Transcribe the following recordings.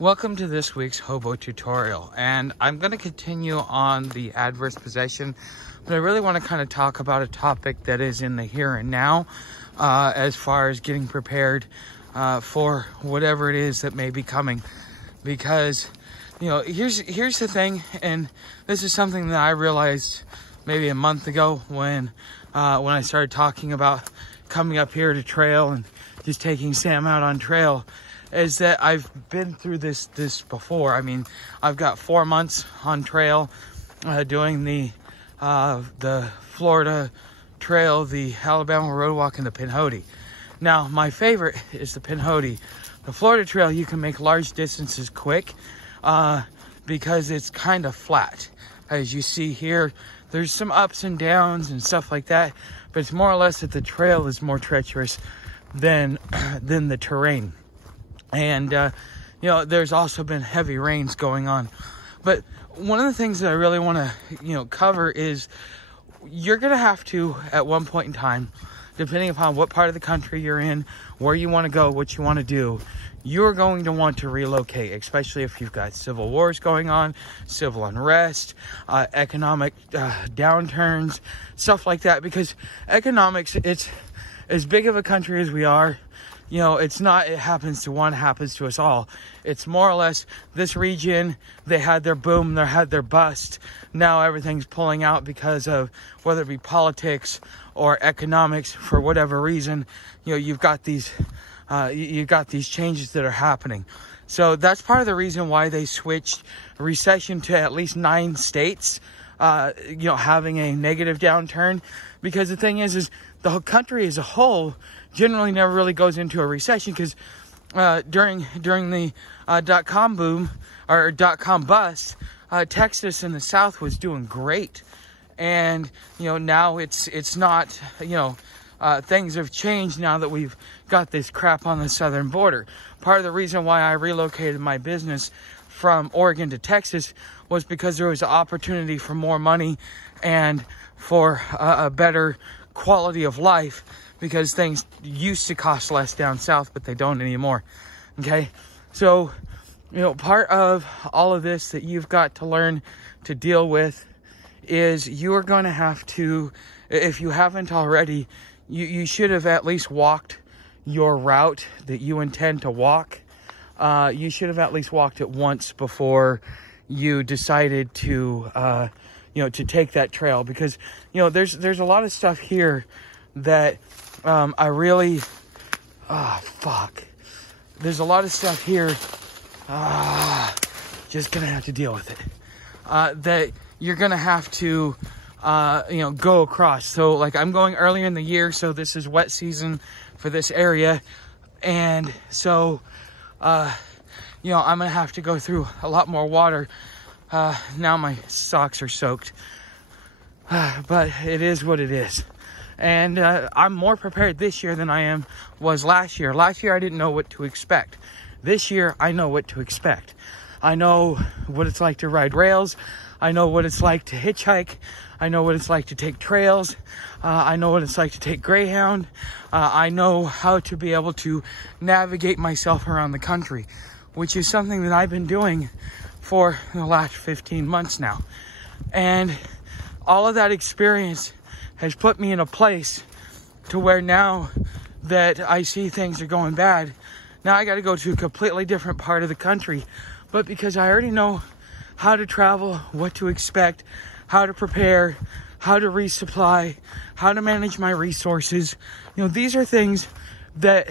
Welcome to this week's Hobo tutorial, and I'm going to continue on the adverse possession, but I really want to kind of talk about a topic that is in the here and now, as far as getting prepared for whatever it is that may be coming. Because, you know, here's the thing, and this is something that I realized maybe a month ago when I started talking about coming up here to trail and just taking Sam out on trail, is that I've been through this before. I mean, I've got 4 months on trail, doing the Florida trail, the Alabama road walk, and the Pinhoti. Now, my favorite is the Pinhoti. The Florida trail, you can make large distances quick, because it's kind of flat. As you see here, there's some ups and downs and stuff like that, but it's more or less that the trail is more treacherous than the terrain. And, you know, there's also been heavy rains going on. But one of the things that I really want to, cover is you're going to have to, at one point in time, depending upon what part of the country you're in, where you want to go, what you want to do, you're going to want to relocate, especially if you've got civil wars going on, civil unrest, economic downturns, stuff like that. Because economics, it's as big of a country as we are. You know, it's not, it happens to one, happens to us all. It's more or less this region, they had their boom, they had their bust. Now everything's pulling out because of whether it be politics or economics, for whatever reason. You know, you've got these changes that are happening. So that's part of the reason why they switched recession to at least 9 states, having a negative downturn. Because the thing is the whole country as a whole generally never really goes into a recession, because during the .com boom or .com bust, Texas and the South was doing great, and now it's not. Things have changed now that we've got this crap on the southern border. Part of the reason why I relocated my business from Oregon to Texas was because there was an opportunity for more money and for a better quality of life, because things used to cost less down south, but they don't anymore. Okay, so part of all of this that you've got to learn to deal with is you are going to have to, if you haven't already, you should have at least walked your route that you intend to walk. You should have at least walked it once before you decided to to take that trail, because there's a lot of stuff here that I really there's a lot of stuff here, just gonna have to deal with it, that you're gonna have to go across. So like, I'm going earlier in the year, so this is wet season for this area, and so I'm gonna have to go through a lot more water. Now my socks are soaked, but it is what it is. And I'm more prepared this year than I was last year. Last year I didn't know what to expect. This year I know what to expect. I know what it's like to ride rails. I know what it's like to hitchhike. I know what it's like to take trails. I know what it's like to take Greyhound. I know how to be able to navigate myself around the country, which is something that I've been doing for the last 15 months now. And all of that experience has put me in a place to where now that I see things are going bad, now I got to go to a completely different part of the country. But because I already know how to travel, what to expect, how to prepare, how to resupply, how to manage my resources, these are things that,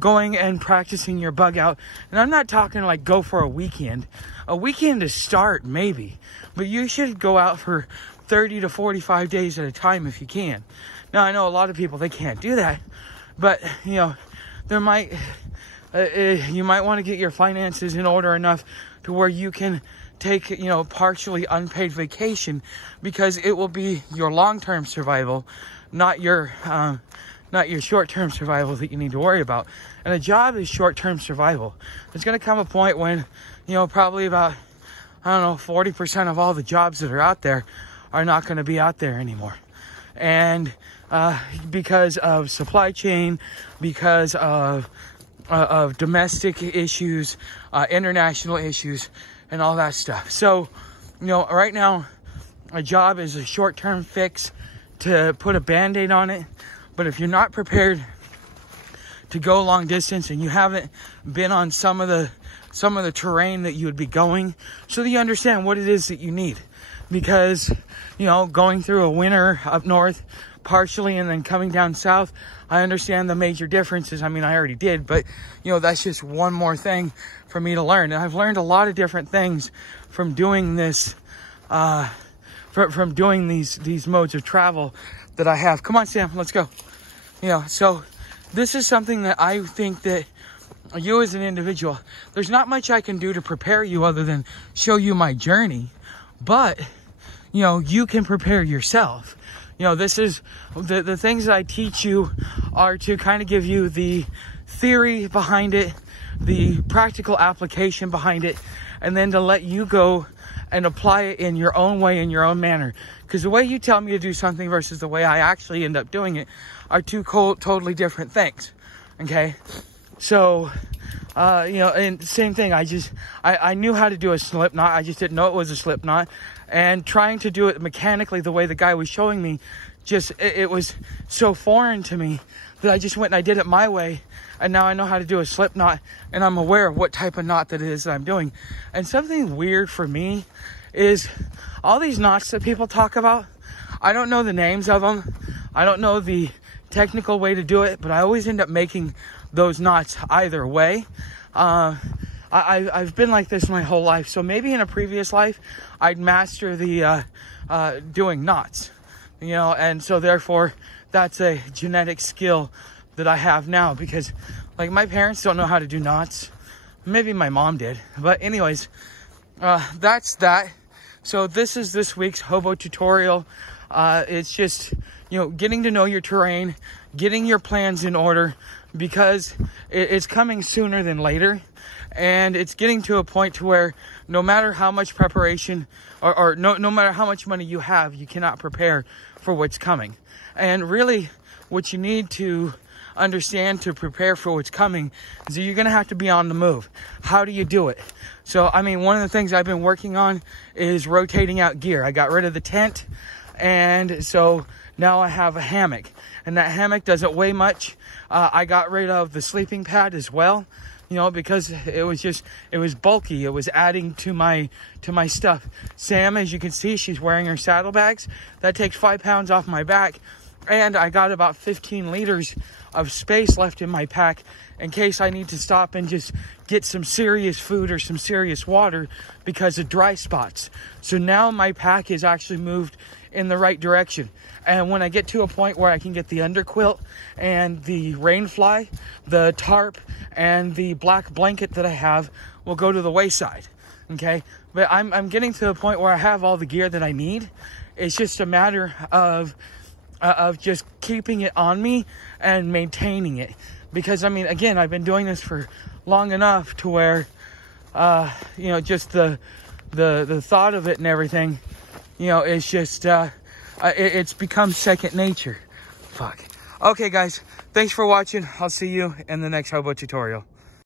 going and practicing your bug out. And I'm not talking like go for a weekend. A weekend to start, maybe. But you should go out for 30 to 45 days at a time if you can. Now, I know a lot of people, they can't do that. But, there might, you might want to get your finances in order enough to where you can take, partially unpaid vacation, because it will be your long-term survival, not your short-term survival that you need to worry about. And a job is short-term survival. There's going to come a point when, probably about, 40% of all the jobs that are out there are not going to be out there anymore. And because of supply chain, because of of domestic issues, international issues, and all that stuff. So, you know, right now, a job is a short-term fix to put a Band-Aid on it. But if you're not prepared to go long distance and you haven't been on some of the terrain that you would be going, so that you understand what it is that you need. Because, you know, going through a winter up north partially and then coming down south, I understand the major differences. I mean, I already did, but, you know, that's just one more thing for me to learn. And I've learned a lot of different things from doing this, from doing these modes of travel that I have. Come on, Sam, let's go. You know, so this is something that I think that you as an individual, there's not much I can do to prepare you other than show you my journey, but, you know, you can prepare yourself. You know, this is the things that I teach you are to kind of give you the theory behind it, the practical application behind it, and then to let you go and apply it in your own way, in your own manner. Because the way you tell me to do something versus the way I actually end up doing it are two totally different things. Okay? So, you know, and same thing. I knew how to do a slip knot. I just didn't know it was a slip knot. And trying to do it mechanically the way the guy was showing me, it was so foreign to me that I just went and I did it my way. And now I know how to do a slip knot, and I'm aware of what type of knot that it is that I'm doing. And something weird for me is all these knots that people talk about. I don't know the names of them. I don't know the technical way to do it, but I always end up making those knots either way. I've been like this my whole life. So maybe in a previous life, I'd master the doing knots, you know, and so therefore that's a genetic skill that I have now, because like my parents don't know how to do knots. Maybe my mom did, but anyways, that's that. So this is this week's Hobo tutorial. It's just, you know, getting to know your terrain, getting your plans in order, because it's coming sooner than later. And it's getting to a point to where no matter how much preparation or no matter how much money you have, you cannot prepare for what's coming. And really what you need to understand to prepare for what's coming is that you're going to have to be on the move. How do you do it? So, I mean, one of the things I've been working on is rotating out gear. I got rid of the tent, and so now I have a hammock, and that hammock doesn't weigh much. I got rid of the sleeping pad as well, you know, because it was bulky. It was adding to my stuff. Sam, as you can see, she's wearing her saddlebags. That takes 5 pounds off my back. And I got about 15 liters of space left in my pack in case I need to stop and just get some serious food or some serious water because of dry spots. So now my pack is actually moved in the right direction. And when I get to a point where I can get the underquilt and the rain fly, the tarp, and the black blanket that I have will go to the wayside. Okay? But I'm getting to a point where I have all the gear that I need. It's just a matter of just keeping it on me and maintaining it. Because, I mean, again, I've been doing this for long enough to where, you know, just the thought of it and everything, you know, it's just, it's become second nature. Fuck. Okay, guys, thanks for watching. I'll see you in the next Hobo tutorial.